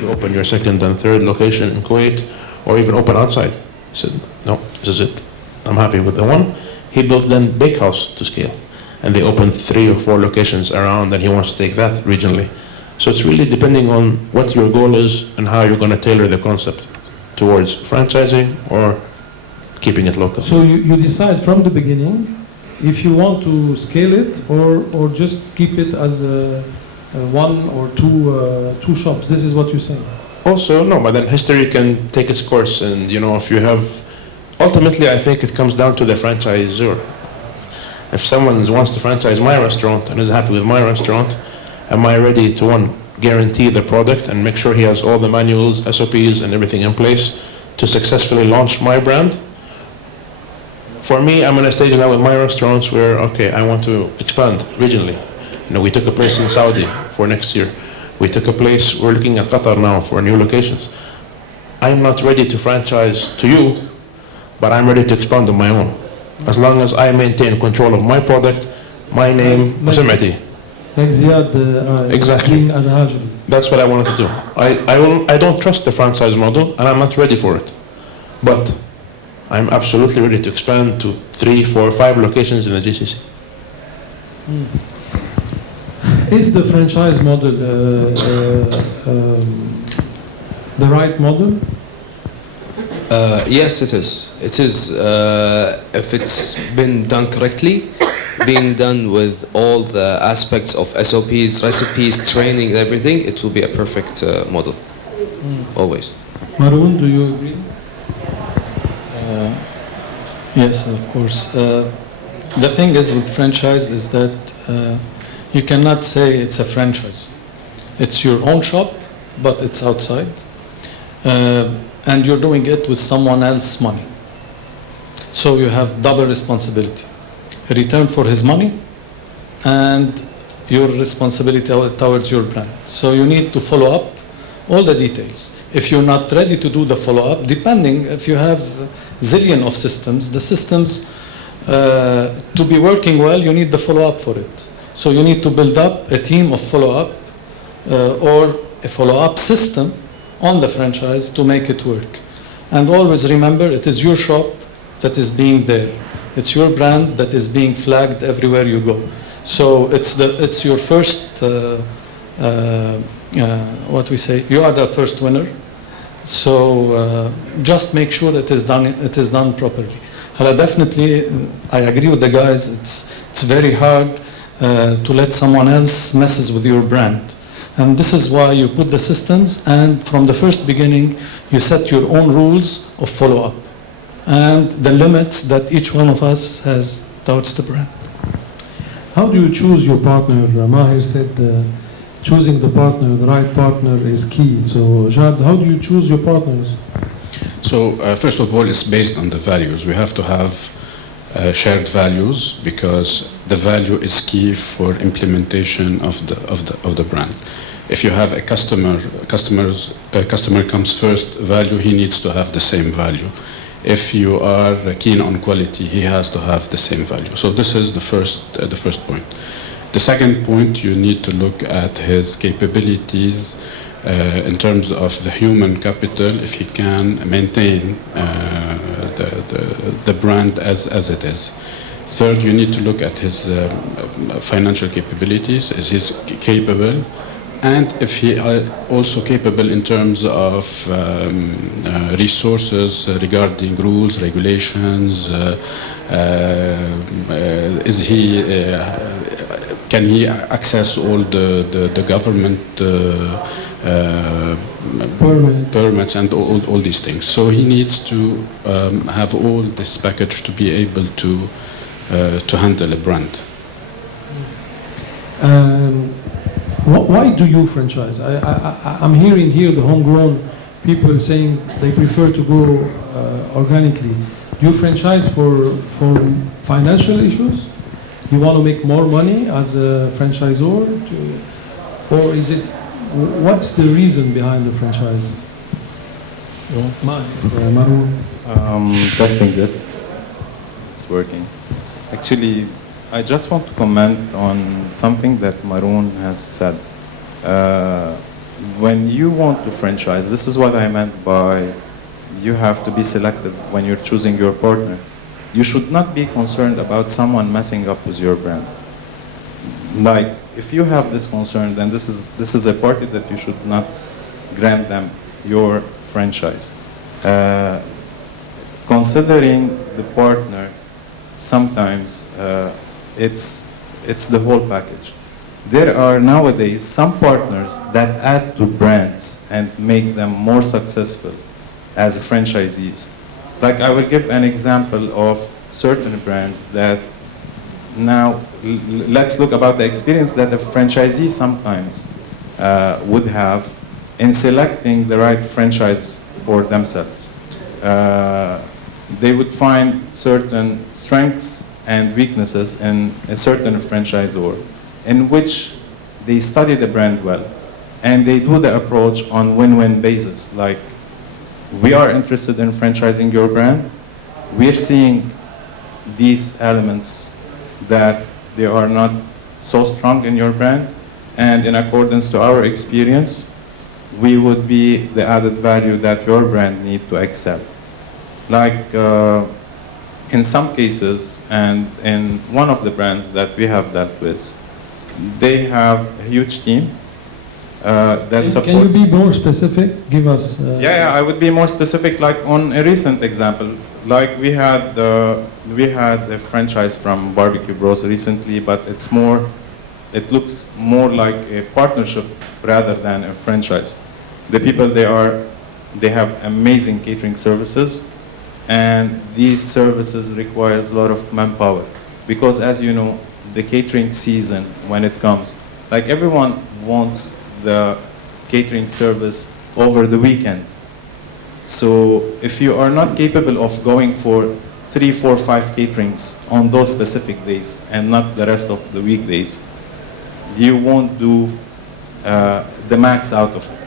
to open your second and third location in Kuwait, or even open outside? He said, no, this is it. I'm happy with the one. He built then Bakehouse to scale. And they opened 3 or 4 locations around, and he wants to take that regionally. So it's really depending on what your goal is and how you're going to tailor the concept towards franchising or keeping it local. So you decide from the beginning if you want to scale it or just keep it as a 1 or 2 shops. This is what you're saying. Also, no, but then history can take its course, and if you have, ultimately I think it comes down to the franchisor. If someone wants to franchise my restaurant and is happy with my restaurant, am I ready to, one, guarantee the product and make sure he has all the manuals, SOPs, and everything in place to successfully launch my brand? For me, I'm in a stage now with my restaurants where, okay, I want to expand regionally. We took a place in Saudi for next year. We took a place, we're looking at Qatar now for new locations. I'm not ready to franchise to you, but I'm ready to expand on my own. As long as I maintain control of my product, my name, سمعتي. Like Ziad, Exactly. Al-Hajri. That's what I wanted to do. I don't trust the franchise model, and I'm not ready for it. But I'm absolutely ready to expand to 3, 4, 5 locations in the GCC. Is the franchise model the right model? Yes, it is. It is, if it's been done correctly, being done with all the aspects of SOPs, recipes, training, everything, it will be a perfect model, always. Maroon, do you agree? Yes, of course. The thing is with franchise is that you cannot say it's a franchise. It's your own shop, but it's outside. And you're doing it with someone else's money. So you have double responsibility. A return for his money and your responsibility towards your brand. So you need to follow up all the details. If you're not ready to do the follow-up, depending if you have zillion of systems, the systems to be working well, you need the follow-up for it. So you need to build up a team of follow-up or a follow-up system on the franchise to make it work. And always remember, it is your shop that is being there. It's your brand that is being flagged everywhere you go. So it's your first, what we say, you are the first winner. So just make sure it is done properly. Definitely, I agree with the guys, it's very hard to let someone else messes with your brand. And this is why you put the systems, and from the first beginning, you set your own rules of follow-up and the limits that each one of us has towards the brand. How do you choose your partner? Mahir said choosing the partner, the right partner is key. So Jad, how do you choose your partners? So first of all, it's based on the values. We have to have shared values because the value is key for implementation of the brand. If you have a customer comes first value, he needs to have the same value. If you are keen on quality, he has to have the same value. So this is the first point. The second point, you need to look at his capabilities in terms of the human capital, if he can maintain the brand as it is. Third, you need to look at his financial capabilities. Is he capable? And if he are also capable in terms of resources regarding rules, regulations, can he access all the government permits and all these things? So he needs to have all this package to be able to handle a brand. Why do you franchise? I'm hearing here the homegrown people saying they prefer to go organically. Do you franchise for financial issues? You want to make more money as a franchisor? Or is it, what's the reason behind the franchise? Testing this. It's working. Actually, I just want to comment on something that Maroon has said. when you want to franchise, this is what I meant by you have to be selective when you're choosing your partner. You should not be concerned about someone messing up with your brand. Like, if you have this concern, then this is a party that you should not grant them your franchise. Considering the partner, sometimes it's the whole package. There are nowadays some partners that add to brands and make them more successful as franchisees. Like, I will give an example of certain brands that now, let's look about the experience that a franchisee sometimes would have in selecting the right franchise for themselves. They would find certain strengths and weaknesses in a certain franchisor in which they study the brand well and they do the approach on win-win basis. Like, we are interested in franchising your brand. We're seeing these elements that they are not so strong in your brand, and in accordance to our experience, we would be the added value that your brand need to accept. Like in some cases, and in one of the brands that we have dealt with, they have a huge team that supports. Can you be more specific? Give us. Yeah, I would be more specific. Like on a recent example, like we had a franchise from Barbecue Bros recently, but it looks more like a partnership rather than a franchise. The people they have amazing catering services, and these services requires a lot of manpower, because as you know, the catering season, when it comes, like everyone wants the catering service over the weekend. So if you are not capable of going for 3, 4, 5 caterings on those specific days and not the rest of the weekdays, you won't do the max out of it.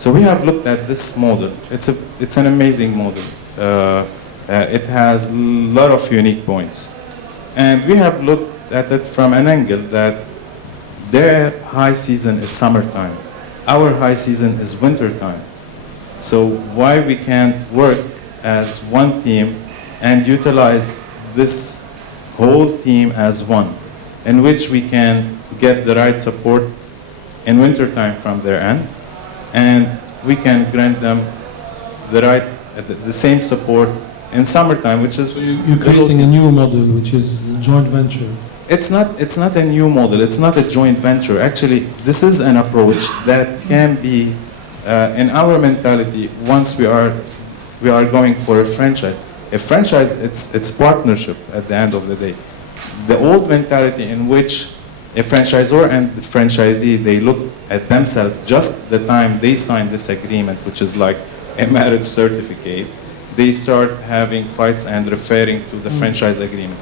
So we have looked at this model. It's an amazing model. It has a lot of unique points. And we have looked at it from an angle that their high season is summertime. Our high season is wintertime. So why we can't work as one team and utilize this whole team as one, in which we can get the right support in wintertime from their end, and we can grant them the same support in summertime, which is... So you're creating a new model, which is joint venture. It's not a new model, it's not a joint venture. Actually, this is an approach that can be, in our mentality, once we are going for a franchise. A franchise, it's partnership at the end of the day. The old mentality in which a franchisor and the franchisee, they look at themselves just the time they sign this agreement, which is like a marriage certificate, they start having fights and referring to the franchise agreement.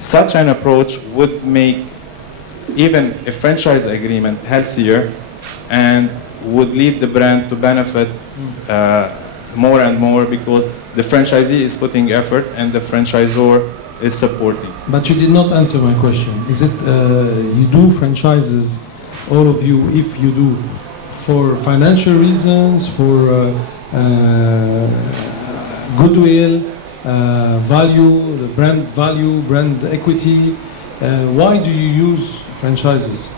Such an approach would make even a franchise agreement healthier and would lead the brand to benefit more and more, because the franchisee is putting effort and the franchisor is supporting. But you did not answer my question. Is it you do franchises, all of you, if you do, for financial reasons, for goodwill, value, the brand value, brand equity? Why do you use franchises?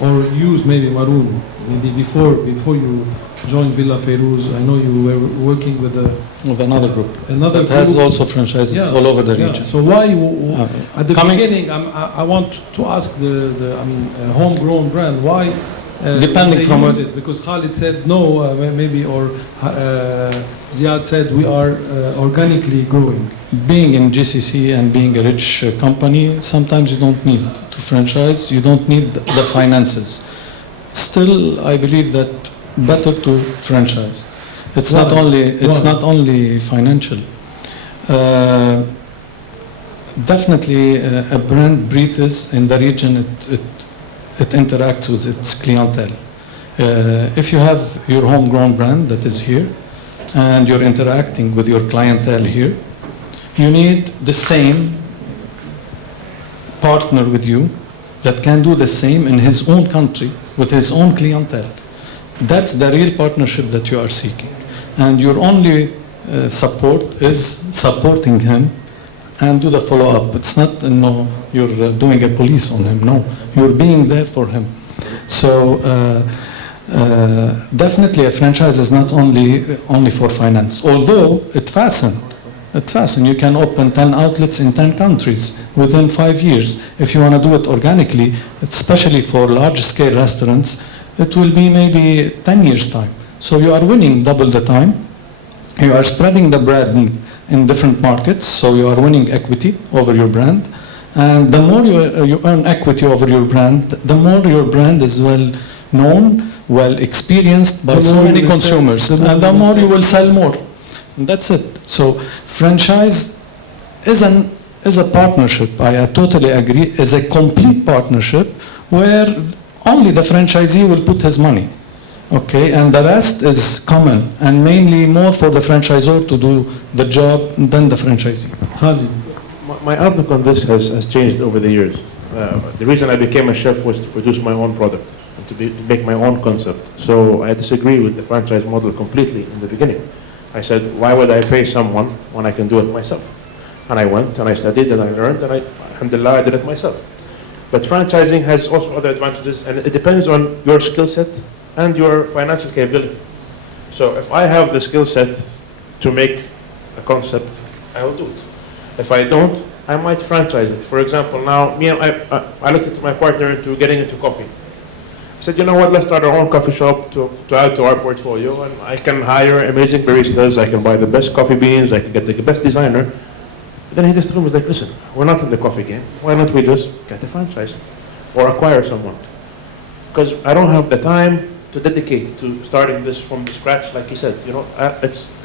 Or use maybe Maroon, maybe before you joined Villa Ferouz? I know you were working with another group. Another that has group. also franchises all over the region. So why, at the beginning, I want to ask Homegrown brand, why depending from use it? Because Khalid said no, maybe, or Ziad said we are organically growing. Being in GCC and being a rich company, sometimes you don't need to franchise, you don't need the finances. Still, I believe that better to franchise. It's not only financial. Definitely, a brand breathes in the region. It interacts with its clientele. If you have your homegrown brand that is here, and you're interacting with your clientele here, you need the same partner with you that can do the same in his own country with his own clientele. That's the real partnership that you are seeking. And your only support is supporting him and do the follow-up. It's not, no, you're doing a police on him. No, you're being there for him. So definitely a franchise is not only for finance, although it fascinates. You can open 10 outlets in 10 countries within 5 years. If you want to do it organically, especially for large-scale restaurants, it will be maybe 10 years' time. So you are winning double the time. You are spreading the brand in different markets, so you are winning equity over your brand. And the more you earn equity over your brand, the more your brand is well known, well experienced by so many consumers, and the more you will sell more. And that's it. So franchise is a partnership. I totally agree. Is a complete partnership where only the franchisee will put his money. Okay, and the rest is common and mainly more for the franchisor to do the job than the franchisee. Khalid. My outlook on this has changed over the years. The reason I became a chef was to produce my own product and to make my own concept. So I disagree with the franchise model completely in the beginning. I said, why would I pay someone when I can do it myself? And I went and I studied and I learned and alhamdulillah, I did it myself. But franchising has also other advantages, and it depends on your skill set and your financial capability. So if I have the skill set to make a concept, I will do it. If I don't, I might franchise it. For example, now I looked into my partner into getting into coffee. I said, you know what, let's start our own coffee shop to add to our portfolio, and I can hire amazing baristas, I can buy the best coffee beans, I can get the best designer. Then he just told me, like, listen, we're not in the coffee game. Why don't we just get a franchise or acquire someone? Because I don't have the time to dedicate to starting this from the scratch, like he said. You know,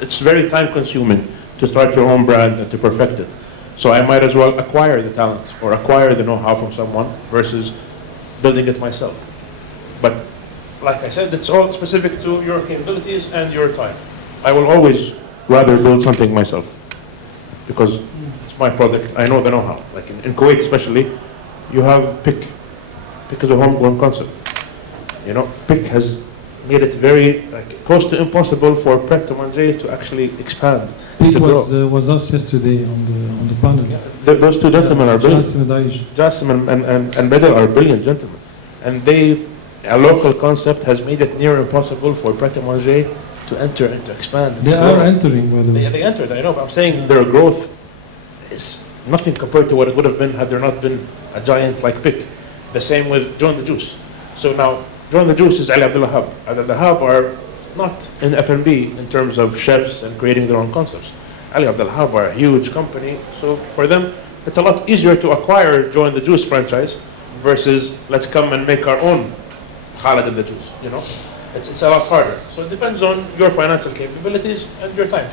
it's very time consuming to start your own brand and to perfect it. So I might as well acquire the talent or acquire the know-how from someone versus building it myself. But like I said, it's all specific to your capabilities and your time. I will always rather build something myself because it's my product. I know the know-how. Like in Kuwait especially, you have PIC. PIC is a homegrown concept. You know, PIC has made it very close to impossible for Pret to Manger to actually expand. Pete was us yesterday on the panel. Yeah, those two gentlemen are brilliant. Jassim and Bedel are brilliant gentlemen. And a local concept has made it near impossible for Pret a Manger to enter and to expand. They are entering, by the way. They entered, I know, but I'm saying their growth is nothing compared to what it would have been had there not been a giant like PIC. The same with Join the Juice. So now, Join the Juice is Ali Abdullah Hub. The Hub are not in F&B in terms of chefs and creating their own concepts. Ali Abdullah Hub are a huge company, so for them, it's a lot easier to acquire Join the Juice franchise versus let's come and make our own Khalid in the Juice, you know? It's a lot harder. So it depends on your financial capabilities and your time.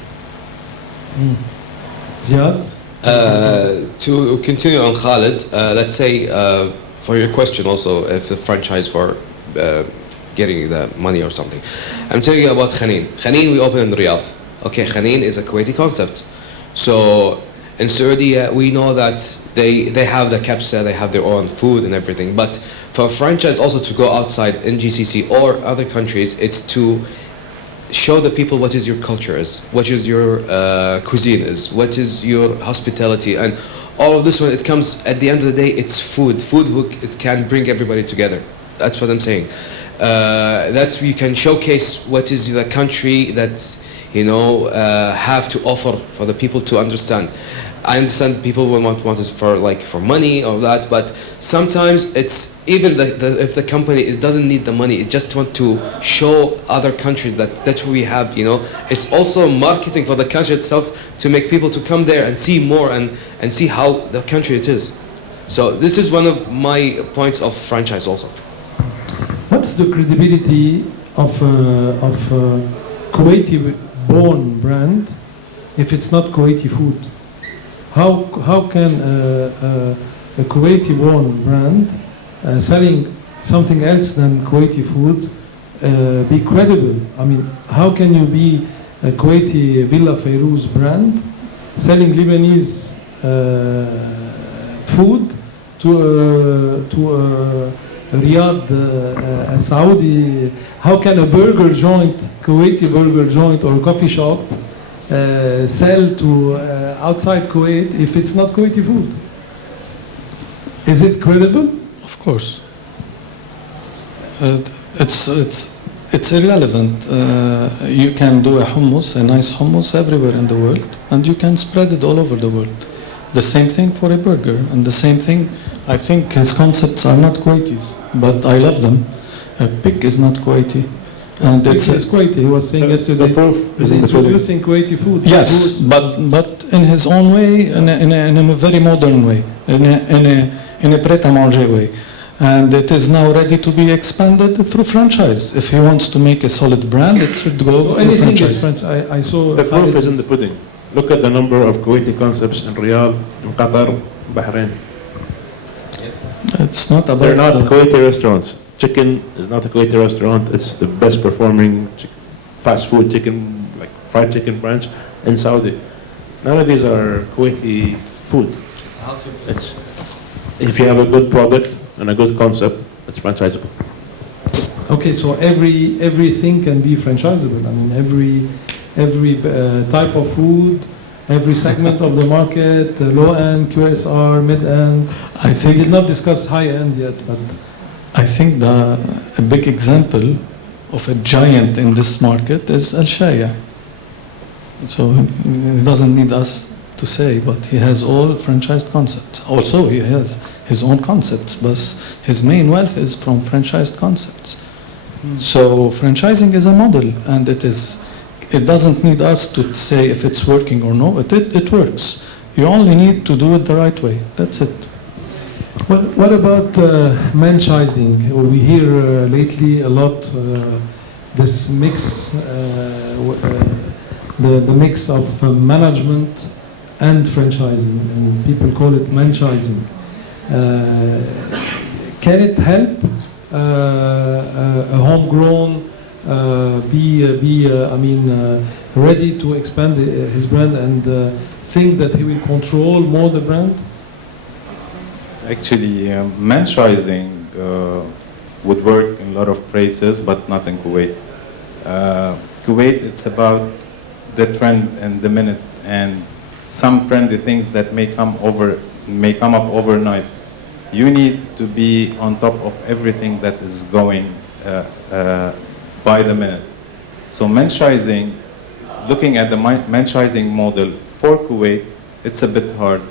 Ziad? To continue on Khalid, let's say for your question also, if the franchise for getting the money or something. I'm telling you about Khanin. Khanin we opened in Riyadh. Okay, Khanin is a Kuwaiti concept. So in Saudi, we know that they have the kapsa, they have their own food and everything. But for a franchise also to go outside in GCC or other countries, it's to show the people what is your culture is, what is your cuisine is, what is your hospitality, and all of this when it comes at the end of the day, it's food. Food, it can bring everybody together. That's what I'm saying. That we can showcase what is the country that, you know, have to offer for the people to understand. I understand people will want it for money or that, but sometimes it's even if the company doesn't need the money, it just want to show other countries that we have, you know. It's also marketing for the country itself to make people to come there and see more and see how the country it is. So this is one of my points of franchise also. What's the credibility of Kuwaiti-born brand if it's not Kuwaiti food? How can a Kuwaiti-born brand selling something else than Kuwaiti food be credible? I mean, how can you be a Kuwaiti Villa Fayrouz brand selling Lebanese food to Riyadh, Saudi, how can a burger joint, Kuwaiti burger joint or coffee shop sell to outside Kuwait if it's not Kuwaiti food? Is it credible? Of course. It's irrelevant. You can do a nice hummus everywhere in the world, and you can spread it all over the world. The same thing for a burger, and the same thing, I think his concepts are not Kuwaitis, but I love them. Pig is not Kuwaiti. And It's Kuwaiti. He was saying yesterday he's introducing Kuwaiti food. Yes, but in his own way, in a very modern way, in a prêt-à-manger way. And it is now ready to be expanded through franchise. If he wants to make a solid brand, it should go So through anything franchise. is French. I saw The proof is in the pudding. Look at the number of Kuwaiti concepts in Riyadh, in Qatar, Bahrain. It's not about They're not Kuwaiti restaurants. Chicken is not a Kuwaiti restaurant. It's the best performing fast food chicken, like fried chicken branch in Saudi. None of these are Kuwaiti food. It's if you have a good product and a good concept, it's franchisable. Okay, so everything can be franchisable. I mean, every type of food, every segment of the market, low end, QSR, mid end. I We think did not discuss high end yet, but I think a big example of a giant in this market is Al Shaya. So he doesn't need us to say, but he has all franchised concepts. Also, he has his own concepts, but his main wealth is from franchised concepts. So franchising is a model, and it doesn't need us to say if it's working or no. It works. You only need to do it the right way. That's it. what about franchising? We hear lately a lot this mix, the mix of management and franchising, and people call it franchising. Can it help a homegrown ready to expand his brand and think that he will control more the brand? Actually, franchising would work in a lot of places, but not in Kuwait. Kuwait, it's about the trend and the minute, and some trendy things that may come up overnight. You need to be on top of everything that is going by the minute. So franchising, looking at the franchising model for Kuwait, it's a bit hard.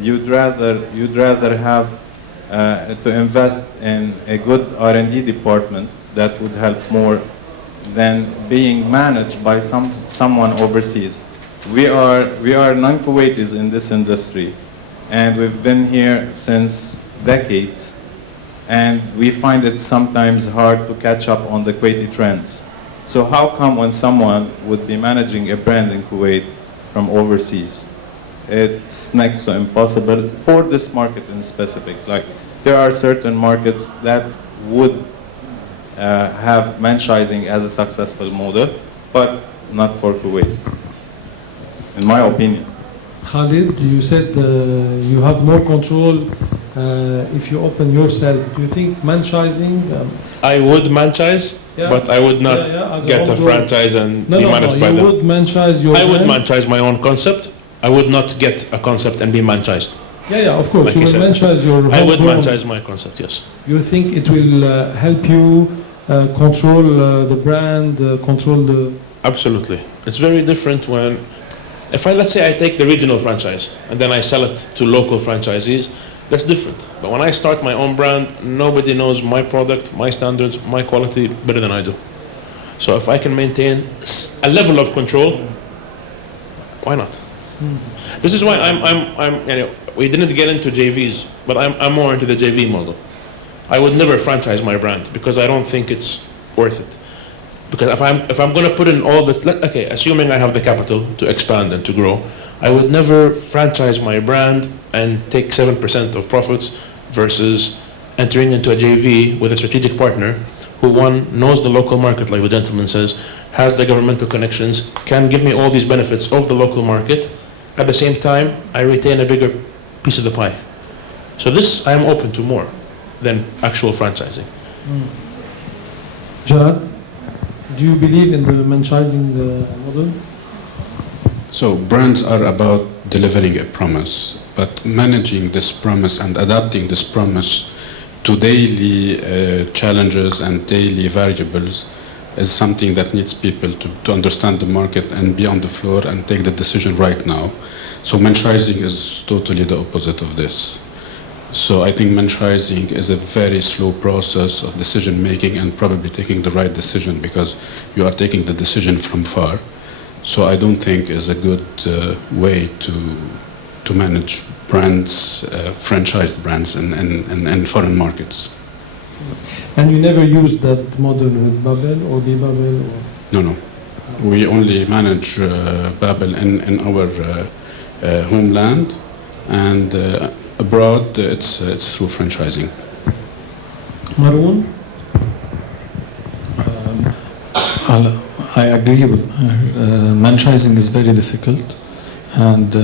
You'd rather have to invest in a good R&D department that would help more than being managed by someone overseas. We are non-Kuwaitis in this industry, and we've been here since decades, and we find it sometimes hard to catch up on the Kuwaiti trends. So how come when someone would be managing a brand in Kuwait from overseas, it's next to impossible for this market in specific? Like, there are certain markets that would have franchising as a successful model, but not for Kuwait, in my opinion. Khalid, you said you have more control if you open yourself. Do you think franchising? I would franchise, Yeah. but I would not as a get a homegrown- franchise and be managed by you them. would franchise your I would brands? franchise my own concept. I would not get a concept and be franchised. Yeah, of course. Like You you will said. franchise your I would homegrown. franchise my concept, yes. You think it will help you control the brand, control the... Absolutely. It's very different when, let's say I take the regional franchise and then I sell it to local franchisees, that's different. But when I start my own brand, nobody knows my product, my standards, my quality better than I do. So if I can maintain a level of control, why not? This is why we didn't get into JVs, but I'm more into the JV model. I would never franchise my brand because I don't think it's worth it. Because if I'm going to put in all the, assuming I have the capital to expand and to grow, I would never franchise my brand and take 7% of profits versus entering into a JV with a strategic partner who, one, knows the local market, like the gentleman says, has the governmental connections, can give me all these benefits of the local market. At the same time, I retain a bigger piece of the pie. So this I am open to more. than actual franchising. Jad, do you believe in the franchising model? So brands are about delivering a promise, but managing this promise and adapting this promise to daily challenges and daily variables is something that needs people to understand the market and be on the floor and take the decision right now. So franchising is totally the opposite of this. So I think franchising is a very slow process of decision making and probably taking the right decision because you are taking the decision from far. So I don't think is a good way to manage brands, franchised brands in foreign markets. And you never used that model with Babel or B-Babel? Or? No. We only manage Babel in our homeland, and abroad it's through franchising. Maroon? I agree with franchising is very difficult and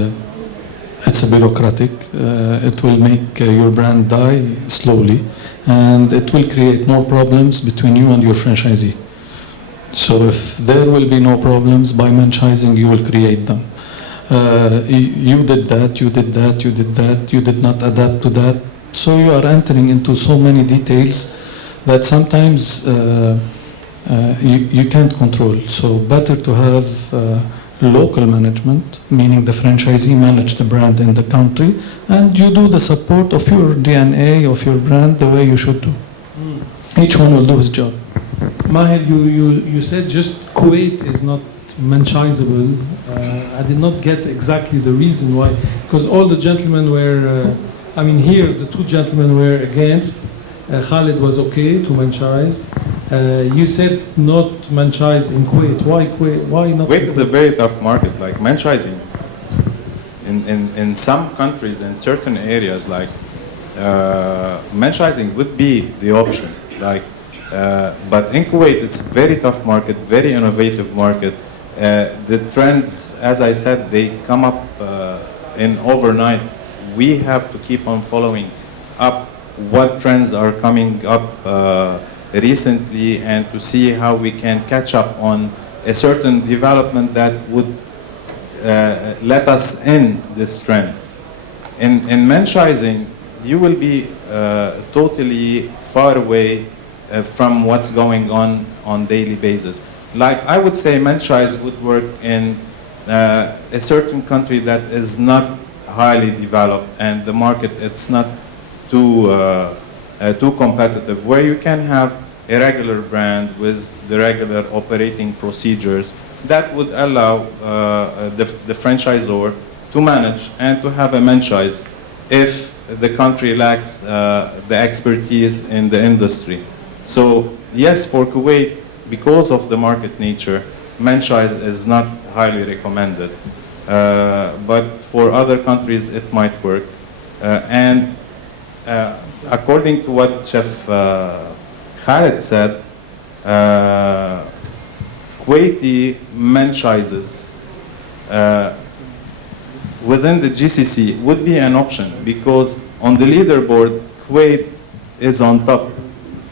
it's a bureaucratic. It will make your brand die slowly and it will create more problems between you and your franchisee. So if there will be no problems by franchising, you will create them. You did that, you did that, you did that, you did not adapt to that. So you are entering into so many details that sometimes you can't control. So better to have local management, meaning the franchisee manage the brand in the country, and you do the support of your DNA, of your brand, the way you should do. Each one will do his job. Maher, you said just Kuwait is not franchisable. I did not get exactly the reason why, because all the gentlemen were, here the two gentlemen were against. Khalid was okay to franchise. You said not franchise in Kuwait. Why Kuwait? Why not? Kuwait is a very tough market, like franchising. In some countries, in certain areas, like franchising would be the option. But in Kuwait, it's a very tough market, very innovative market. The trends, as I said, they come up in overnight. We have to keep on following up what trends are coming up recently and to see how we can catch up on a certain development that would let us in this trend. In franchising, you will be totally far away from what's going on daily basis. Like I would say franchise would work in a certain country that is not highly developed and the market it's not too competitive, where you can have a regular brand with the regular operating procedures that would allow the franchisor to manage and to have a franchise if the country lacks the expertise in the industry. So yes, for Kuwait, because of the market nature, franchise is not highly recommended. But for other countries, it might work. According to what Chef Khalid said, Kuwaiti franchises within the GCC would be an option because on the leaderboard, Kuwait is on top.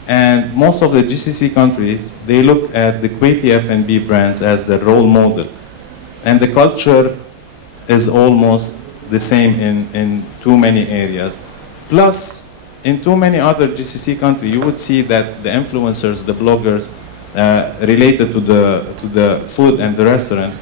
And most of the GCC countries, they look at the Kuwaiti F&B brands as the role model. And the culture is almost the same in too many areas. Plus, in too many other GCC countries, you would see that the influencers, the bloggers related to the food and the restaurant,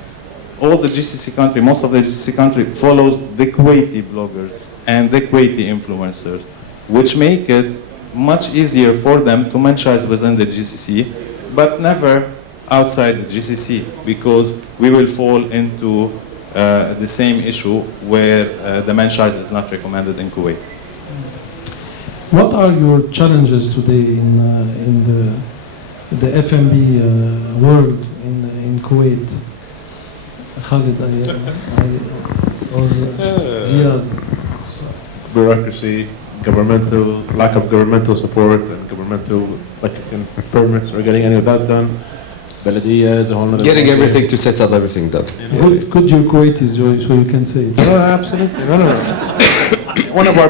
all the GCC country, most of the GCC country follows the Kuwaiti bloggers and the Kuwaiti influencers, which make it much easier for them to franchise within the GCC, but never outside the GCC, because we will fall into the same issue where the franchise is not recommended in Kuwait. What are your challenges today in the F&B world in Kuwait? Khalid or Ziad? Bureaucracy, lack of governmental support and governmental permits or getting any of that done. Baladia is a whole other Getting thing. everything to settle everything done. Good your Kuwaitis, so you can say it. No, absolutely. No. One of our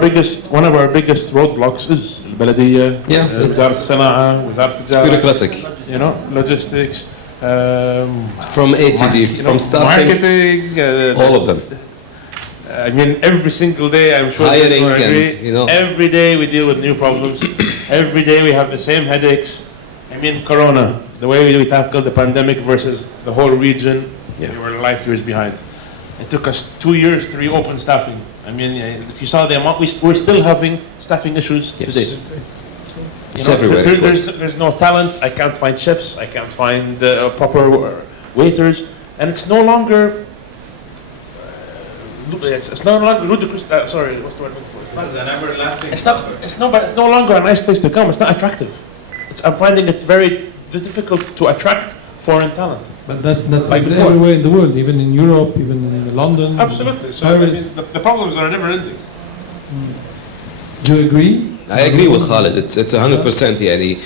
biggest roadblocks is البلدية, Yeah, وزارة الصناعة, وزارة It's التجارة, bureaucratic. you know, logistics, From A to Z, you from know, starting, marketing, all of them. I mean, every single day, I'm sure you Hiring will agree, and, you know. every day we deal with new problems. Every day we have the same headaches. I mean, Corona, the way we tackled the pandemic versus the whole region, Yeah. we were light years behind. It took us 2 years to reopen staffing. I mean, if you saw the amount, we're still having staffing issues Yes. today. It's everywhere, of course. There's no talent. I can't find chefs. I can't find proper waiters, and it's no longer. It's no longer ludicrous. Sorry, what's the word I'm looking for? This is an everlasting. It's no longer a nice place to come. It's not attractive. I'm finding it very difficult to attract foreign talent. But that's Like before. everywhere in the world, even in Europe, even in London. Absolutely. So I mean, Paris. the problems are never ending. Do you agree? I agree with Khalid. It's 100%. يعني.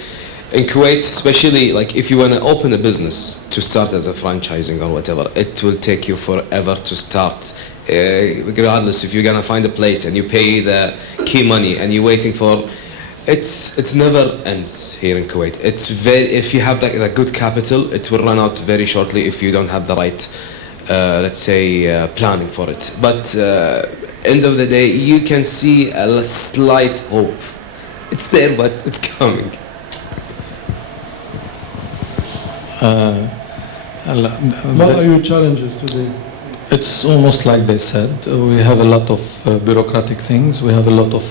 In Kuwait, especially, like if you want to open a business to start as a franchising or whatever, it will take you forever to start. Regardless, if you're gonna find a place and you pay the key money and you're waiting for, it's never ends here in Kuwait. It's very, if you have the good capital, it will run out very shortly if you don't have the right, let's say, planning for it. But end of the day, you can see a slight hope. It's there, but it's coming. What are your challenges today? It's almost like they said. We have a lot of bureaucratic things. We have a lot of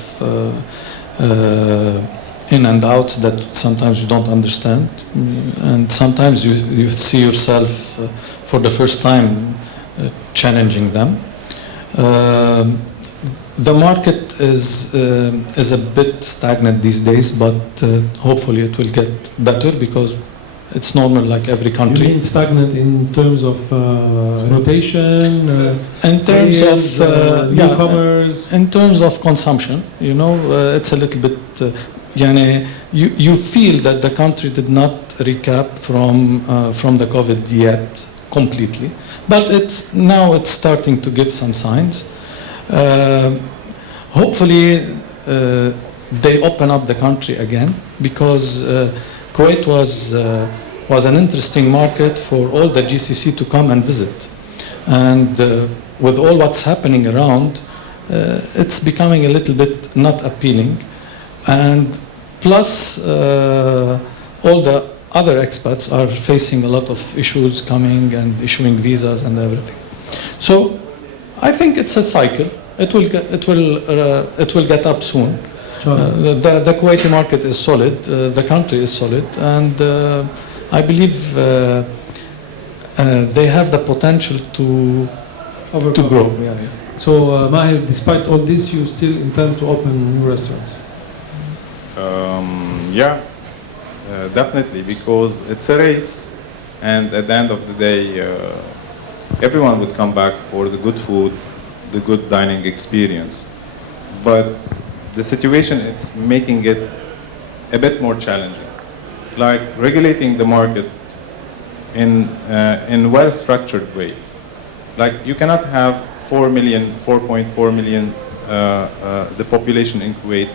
in and outs that sometimes you don't understand. And sometimes you see yourself for the first time challenging them. The market is a bit stagnant these days, but hopefully it will get better because it's normal like every You country. mean stagnant in terms of rotation, In terms sales, of newcomers? in terms of consumption, you know, it's a little bit. يعني you feel that the country did not recap from the COVID yet completely, but it's starting to give some signs. Hopefully, they open up the country again because Kuwait was an interesting market for all the GCC to come and visit, and with all what's happening around, it's becoming a little bit not appealing, and plus all the other expats are facing a lot of issues coming and issuing visas and everything. So I think it's a cycle. It will get up soon. The Kuwaiti market is solid. The country is solid, and I believe they have the potential to grow. Yeah, yeah. So, Mahir, despite all this, you still intend to open new restaurants? Yeah, definitely, because it's a race, and at the end of the day, everyone would come back for the good food, the good dining experience. But the situation, it's making it a bit more challenging. Like regulating the market in well-structured way. Like you cannot have 4.4 million, the population in Kuwait,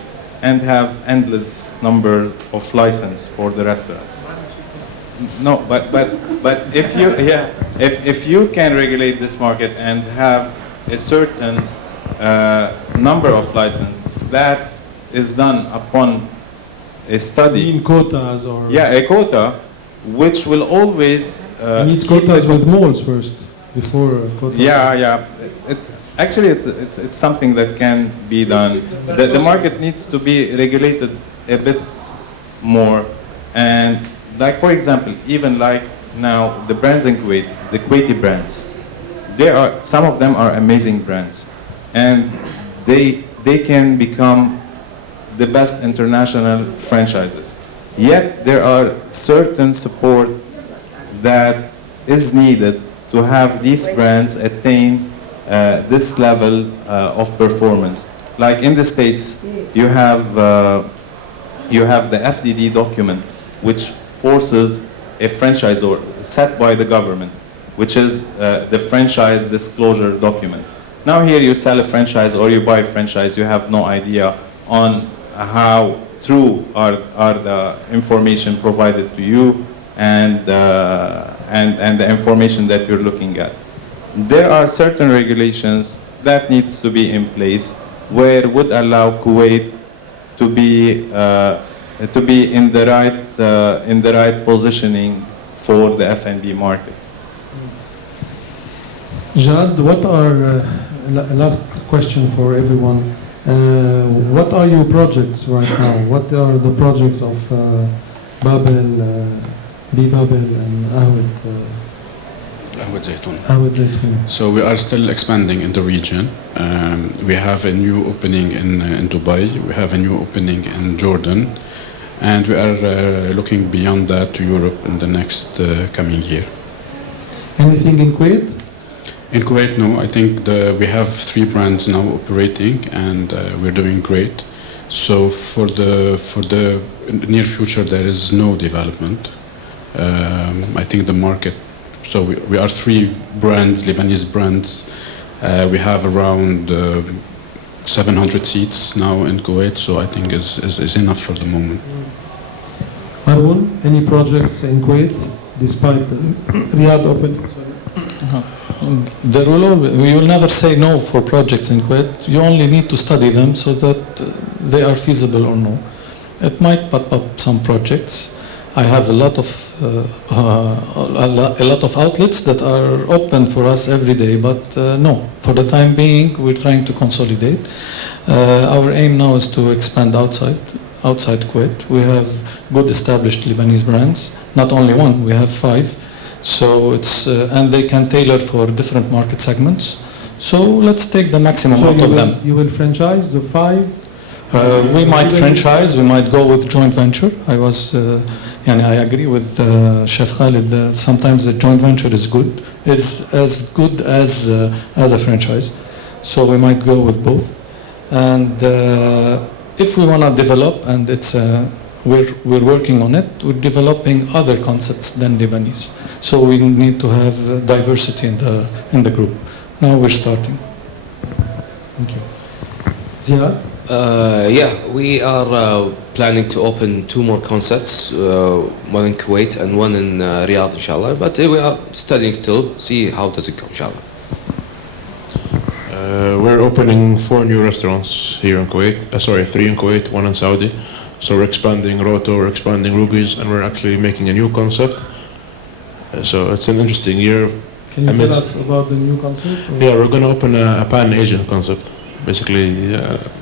and have endless number of license for the restaurants. No, but if you can regulate this market and have a certain number of license that is done upon a study. In quotas or? Yeah, a quota, which will always You need quotas with malls first before quotas. Yeah. Actually, it's something that can be done. The market needs to be regulated a bit more, and like for example, even like now the brands in Kuwait, the Kuwaiti brands, some of them are amazing brands, and they can become the best international franchises. Yet there are certain support that is needed to have these brands attain this level of performance. Like in the States, you have the FDD document, which forces a franchisor set by the government, which is the franchise disclosure document. Now here you sell a franchise or you buy a franchise, you have no idea on how true are the information provided to you and the information that you're looking at. There are certain regulations that needs to be in place where would allow Kuwait to be in the right positioning for the F&B market. Jad, what are, last question for everyone, what are your projects right now? What are the projects of Babel, B Babel and Ahmed Zaytoun? So we are still expanding in the region. We have a new opening in Dubai. We have a new opening in Jordan. And we are looking beyond that to Europe in the next coming year. Anything in Kuwait? In Kuwait, no. I think we have 3 brands now operating, and we're doing great. So for the near future, there is no development. I think the market. So we are 3 brands, Lebanese brands. We have around 700 seats now in Kuwait. So I think is enough for the moment. Marwan, any projects in Kuwait despite the Riyadh opening? We will never say no for projects in Kuwait. You only need to study them so that they are feasible or no. It might pop up some projects. I have a lot of outlets that are open for us every day, but no. For the time being, we're trying to consolidate. Our aim now is to expand outside Kuwait. We have good established Lebanese brands. Not only one, we have 5. So it's and they can tailor for different market segments. So let's take the maximum out of them. You will franchise the 5? We might franchise. We might go with joint venture. I agree with Chef Khalid. Sometimes a joint venture is good. It's as good as a franchise. So we might go with both. And if we want to develop, and we're working on it, we're developing other concepts than Lebanese. So we need to have diversity in the group. Now we're starting. Thank you. Ziad? We are planning to open 2 more concepts, one in Kuwait and one in Riyadh, inshallah. But we are studying still, see how does it go, inshallah. We're opening 4 new restaurants here in Kuwait. 3 in Kuwait, 1 in Saudi. So we're expanding Roto, we're expanding Ruby's, and we're actually making a new concept. So it's an interesting year. Can you tell us about the new concept? Yeah, we're going to open a pan-Asian concept. Basically,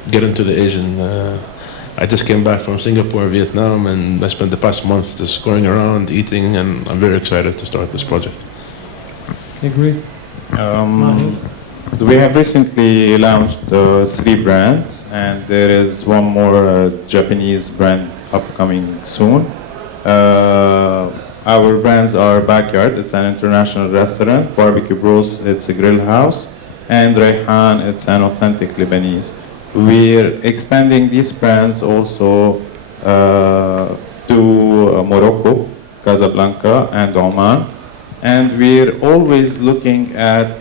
get into the Asian. I just came back from Singapore, Vietnam, and I spent the past month just going around, eating, and I'm very excited to start this project. Okay, great. We have recently launched 3 brands, and there is one more Japanese brand upcoming soon. Our brands are Backyard, it's an international restaurant. Barbecue Bros, it's a grill house. And Rayhan, it's an authentic Lebanese. We're expanding these brands also to Morocco, Casablanca, and Oman. And we're always looking at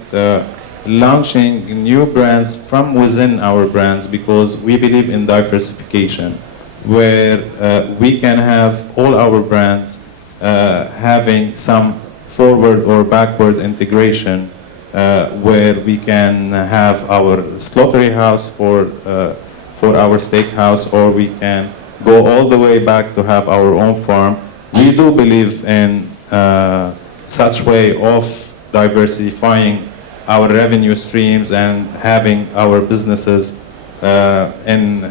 launching new brands from within our brands because we believe in diversification, where we can have all our brands having some forward or backward integration, where we can have our slaughtery house for our steakhouse, or we can go all the way back to have our own farm. We do believe in such way of diversifying our revenue streams and having our businesses in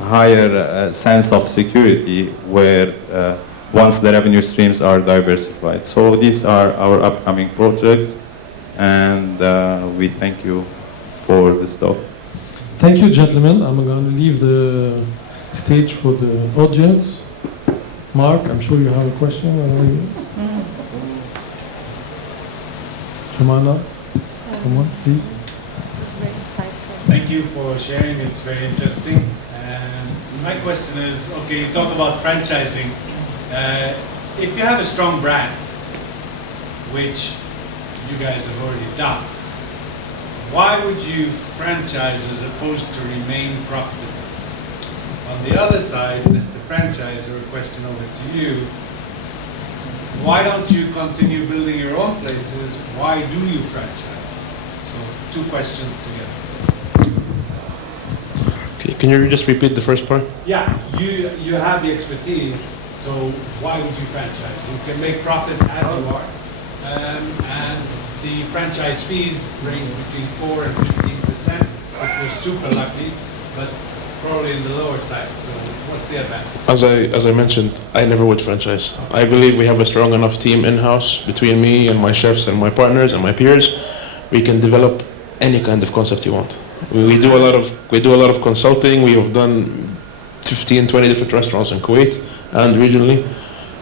higher sense of security, where once the revenue streams are diversified. So these are our upcoming projects, and we thank you for this talk. Thank you, gentlemen. I'm going to leave the stage for the audience. Mark, I'm sure you have a question. Jumana, someone, please. Thank you for sharing. It's very interesting. And my question is, okay, you talk about franchising. If you have a strong brand, which you guys have already done, why would you franchise as opposed to remain profitable? On the other side, Mr. Franchisor, a question over to you. Why don't you continue building your own places? Why do you franchise? So two questions together. Can you just repeat the first part? Yeah, you have the expertise, so why would you franchise? You can make profit as you are, and the franchise fees range between 4 and 15%, if you're super lucky, but probably in the lower side. So what's the advantage? As I mentioned, I never would franchise. I believe we have a strong enough team in-house between me and my chefs and my partners and my peers. We can develop any kind of concept you want. We do a lot of consulting. We have done 15, 20 different restaurants in Kuwait and regionally.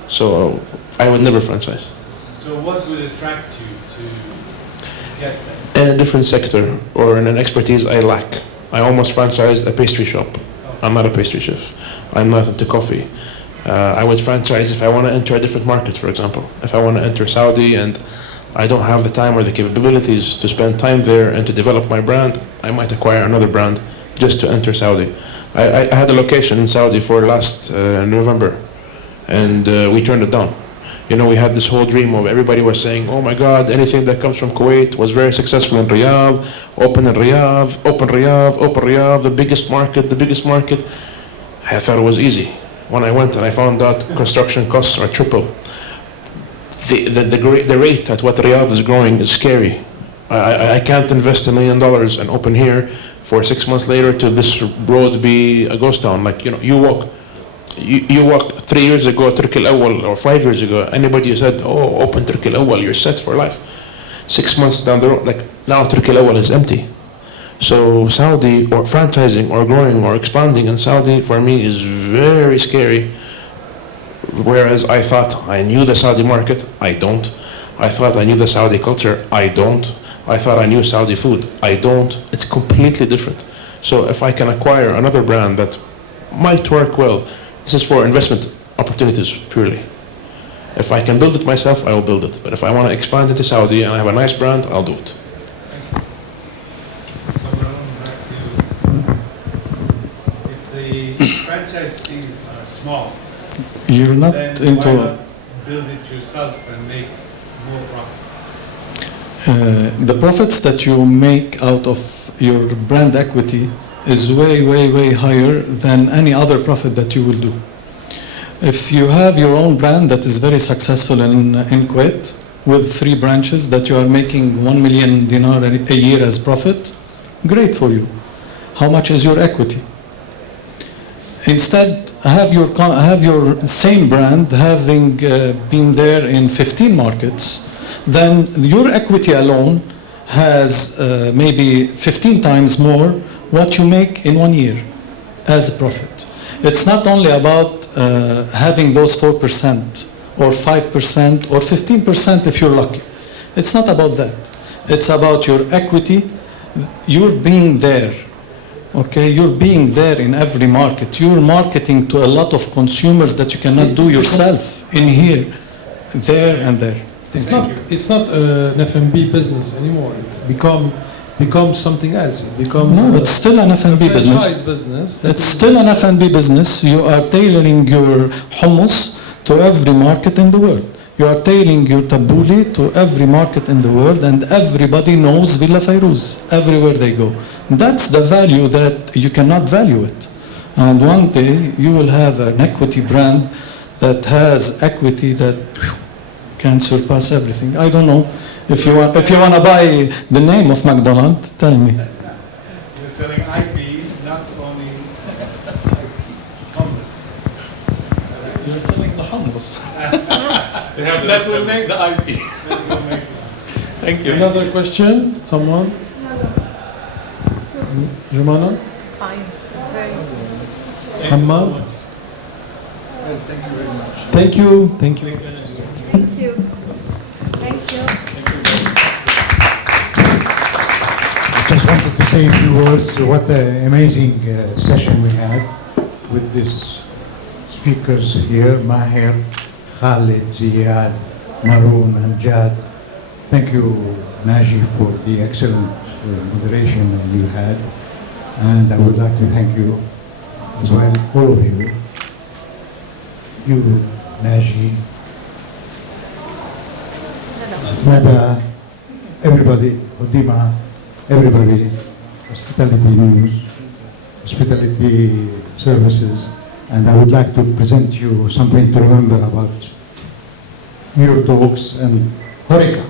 So I would never franchise. So what would attract you to get that? In a different sector or in an expertise I lack. I almost franchised a pastry shop. I'm not a pastry chef. I'm not into coffee. I would franchise if I want to enter a different market, for example. If I want to enter Saudi and I don't have the time or the capabilities to spend time there and to develop my brand, I might acquire another brand just to enter Saudi. I had a location in Saudi for last November, and we turned it down. You know, we had this whole dream of everybody was saying, oh my God, anything that comes from Kuwait was very successful in Riyadh, open in Riyadh, open Riyadh, open Riyadh, the biggest market, the biggest market. I thought it was easy. When I went and I found out construction costs are triple. The rate at what Riyadh is growing is scary. I can't invest $1 million and open here for 6 months later to this road be a ghost town. Like, you know, you walk 3 years ago, Turkey al-Awwal, or 5 years ago, anybody who said, oh, open Turkey al-Awwal, you're set for life. 6 months down the road, like now Turkey al-Awwal is empty. So Saudi, or franchising, or growing, or expanding in Saudi, for me is very scary. Whereas I thought I knew the Saudi market, I don't. I thought I knew the Saudi culture, I don't. I thought I knew Saudi food, I don't. It's completely different. So if I can acquire another brand that might work well, this is for investment opportunities purely. If I can build it myself, I will build it. But if I want to expand into Saudi and I have a nice brand, I'll do it. So back to you. If the franchise fees are small, You're not then into. why not build it yourself and make more profit? The profits that you make out of your brand equity is way, way, way higher than any other profit that you will do. If you have your own brand that is very successful in Kuwait with 3 branches that you are making 1 million dinar a year as profit, great for you. How much is your equity? Instead, have your same brand having been there in 15 markets, then your equity alone has maybe 15 times more what you make in 1 year as a profit. It's not only about having those 4% or 5% or 15% if you're lucky. It's not about that. It's about your equity. You're being there. Okay, you're being there in every market. You're marketing to a lot of consumers that you cannot do yourself in here, there and there. It's not an F&B business anymore. It's becomes something else. It becomes no, it's still an F&B business. It's still an F&B business. You are tailoring your hummus to every market in the world. You are tailoring your tabbouleh to every market in the world, and everybody knows Villa Fairuz everywhere they go. That's the value that you cannot value it. And one day you will have an equity brand that has equity that can surpass everything. I don't know. If you want to buy the name of McDonald's, tell me. You're selling IP, not only hummus. You're selling the hummus. That will make the IP. Thank you. Another question? Someone? Jumana? Fine. Very Hamad? Thank you very much. Thank you. Thank you. Thank you. Thank you. I just wanted to say a few words. What an amazing session we had with these speakers here, Maher, Khalid, Ziyad, Maroon, and Jad. Thank you, Naji, for the excellent moderation that you had. And I would like to thank you, as well, all of you, Naji, Nada, everybody, Odima, everybody, hospitality news, hospitality services, and I would like to present you something to remember about your talks and Horeca.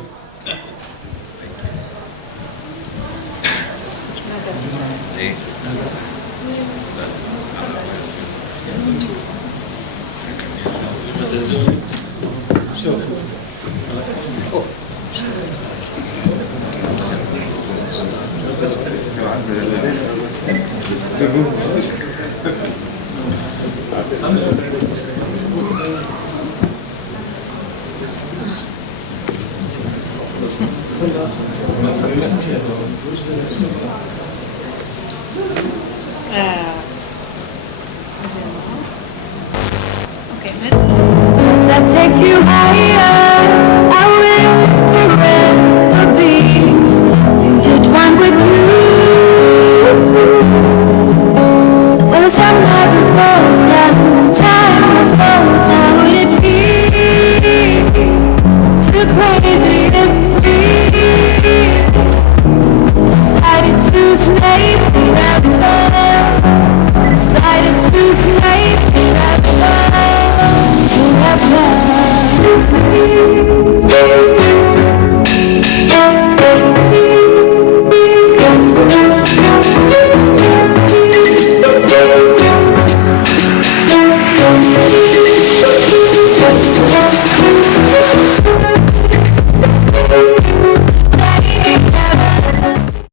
That takes you high.